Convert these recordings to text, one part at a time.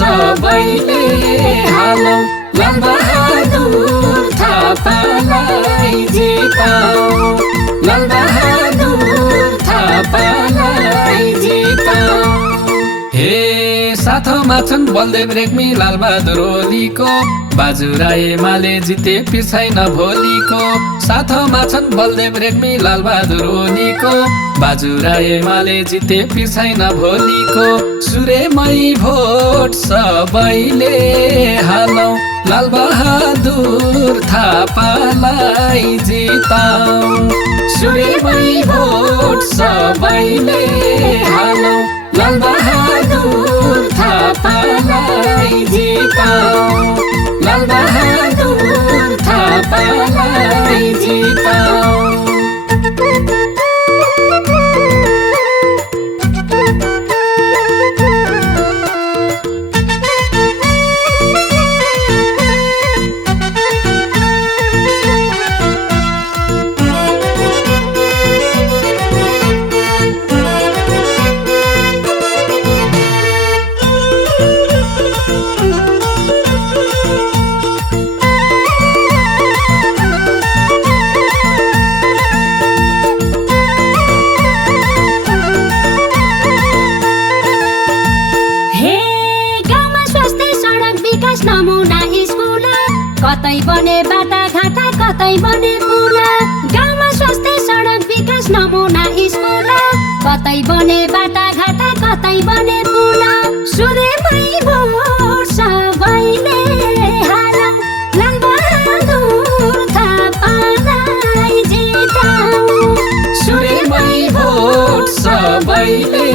सबैले हालौ लालबहादुर थापालाई जिताऊ लालबहादुर थापालाई जिताऊ हे साथमा छन् बलदेव रेग्मी लालबहादुर ओलीको बाजुरा एमाले जिते पिर छैन भोलिको साथमा छन् बलदेव रेग्मी लालबहादुर ओलीको बाजुरा एमाले जिते पिर छैन भोलिको सुरेमै भोट सबैले हालौ लालबहादुर थापालाई जिताऊ सुरेमै भोट सबैले हालौ लालबहादुर थापालाई जिताऊ लालबहादुर थापालाई जिताऊ कतै बने बाटाघाटा कतै बने पुल गाउँमा स्वास्थ्य सडक विकास नमुना स्कुल कतै बने बाटाघाटा कतै बने पुल सुरेमै भोट सबैले हालौ लालबहादुर थापालाई जिताऊ सुरेमै भोट सबैले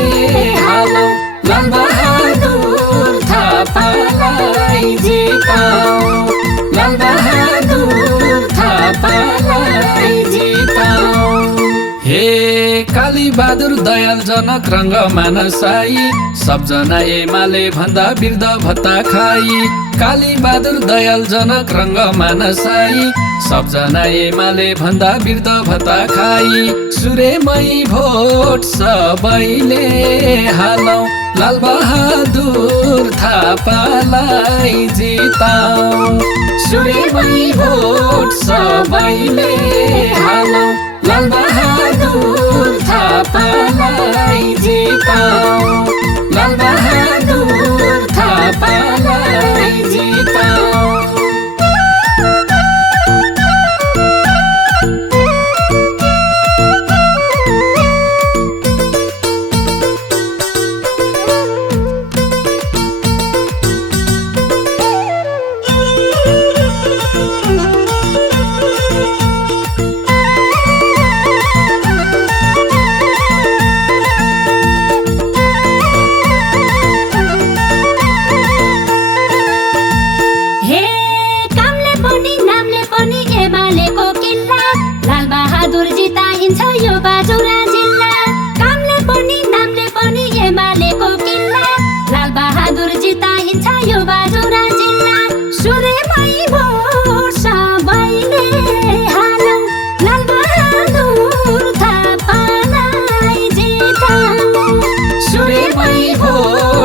हालौ लालबहादुर थापालाई जिताऊ लालबहादुर थापालाई जिताऊ हे कालीबहादुर दयाल जनक रङ्ग मानसाई सबजना एमाले भन्दा बिर्द भत्ता खाई कालीबहादुर दयाल जनक रङ्ग मानसाई सबजना एमाले भन्दा बिर्द भत्ता खाई सुरेमै भोट सबैले हालौ लालबहादुर थापालाई जिताऊ सुरेमै भोट सबैले हालौ लालबहादुर थापालाई जिताऊ लालबहादुर थापालाई जिताऊ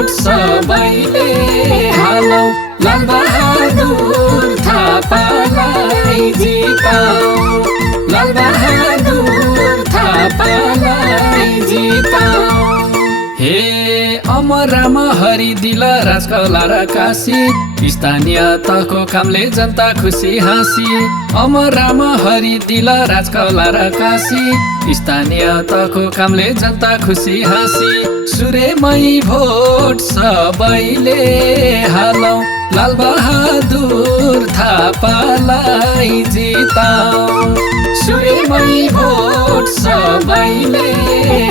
सबैले हालौ लालबहादुर थापालाई जिताऊ लालबहादुर थापालाई जिताऊ हे अमर राम हरि दिल राजकला र काशी स्थानीय तहको कामले जनता खुसी हाँसी अमर राम हरि दिल राजकला र काशी स्थानीय तहको कामले जनता खुसी हाँसी सूर्यमयी भोट सबैले हालौ लालबहादुर थापालाई जिताऊ सूर्यमयी भोट सबैले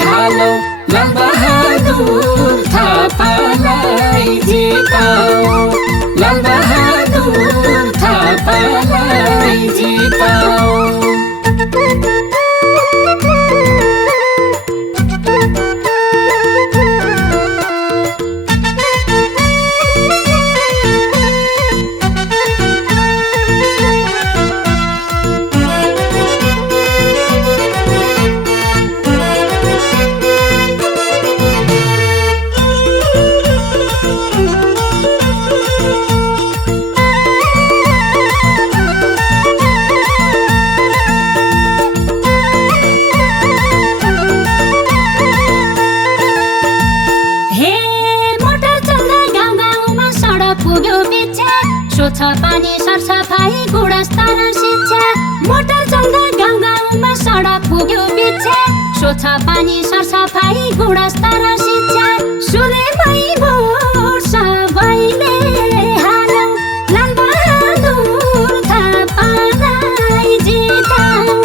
हालौ लालबहादुर थापालाई जिताऊ लालबहादुर थापालाई जिताऊ छ पानी सरसफाई गुणस्तर शिक्षा मोटर चल्दा गाउँ गाउँमा सडक पुग्यो बिच्छे स्वच्छ पानी सरसफाई गुणस्तर शिक्षा सूर्यमयी भोट सबैले हालौ लालबहादुर थापालाई जिताऊ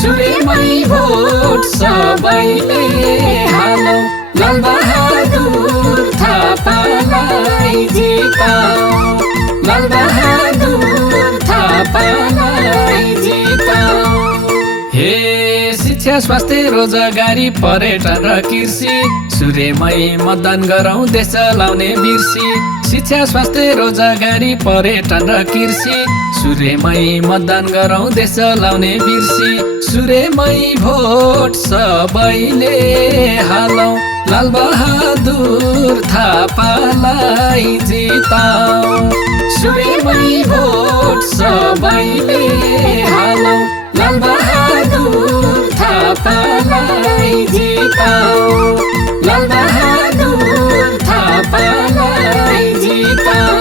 सूर्यमयी भोट सबैले हालौ लालबहादुर थापालाई जिताऊ लालबहादुर थापालाई जिताऊ हे शिक्षा स्वास्थ्य रोजगारी पर्यटन र कृषि सूर्यमयी मतदान गरौँ देश चलाउने बिर्सी शिक्षा स्वास्थ्य रोजगारी पर्यटन र कृषि सूर्यमयी मतदान गरौँ देश चलाउने बिर्सी सूर्यमयी भोट सबैले हालौ लालबहादुर थापालाई जिताऊ सूर्यमयी भोट सबैले हालौ लालबहादुर थापालाई जिताऊ लालबहादुर थापालाई जिताऊ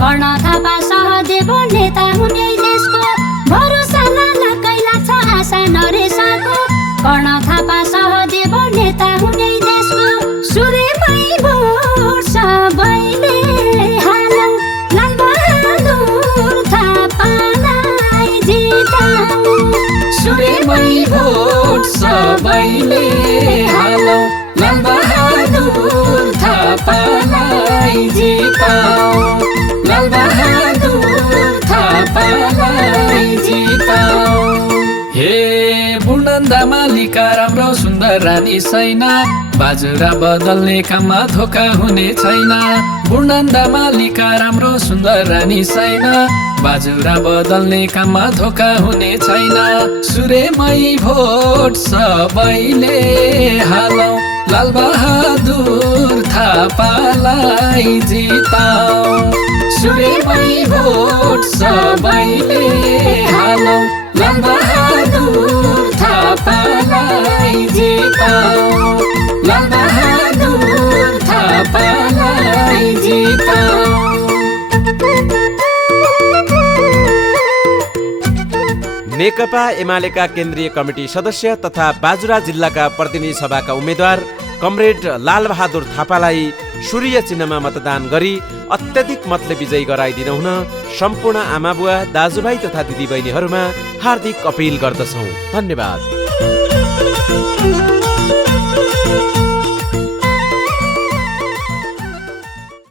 कर्ण थापा सहदेव नेता हुने देशको भरोसा लालकै लाग्छ आशा नरेसाको कर्ण थापा सहदेव नेता हुने देशको सूर्यमयी भोट सबैले हालौ लालबहादुर थापालाई जिताऊ सूर्यमयी भोट सबैले हालौ लालबहादुर थापालाई जिताऊ लालबहादुर थापालाई जिताऊ हे बुढन्दामा लिका राम्रो सुन्दर रानी छैन बाजुरा बदल्ने काममा धोका हुने छैन बुढन्दामा लिका राम्रो सुन्दर रानी छैन बाजुरा बदल्ने काममा धोका हुने छैन सूर्यमयी भोट सबैले हालौ लालबहादुर थापालाई जिताऊ सूर्यमयी भोट सबैले हालौ लालबहादुर थापालाई जिताऊ लालबहादुर थापालाई जिताऊ नेकपा एमालेका केन्द्रीय कमिटी सदस्य तथा बाजुरा जिल्लाका प्रतिनिधि सभाका उम्मेद्वार कमरेड लालबहादुर थापालाई सूर्य चिन्हमा मतदान गरी अत्याधिक मतले विजयी गराइदिनु हुन सम्पूर्ण आमाबुवा दाजुभाइ तथा दिदीबहिनीहरूमा हार्दिक अपिल गर्दछौँ। धन्यवाद।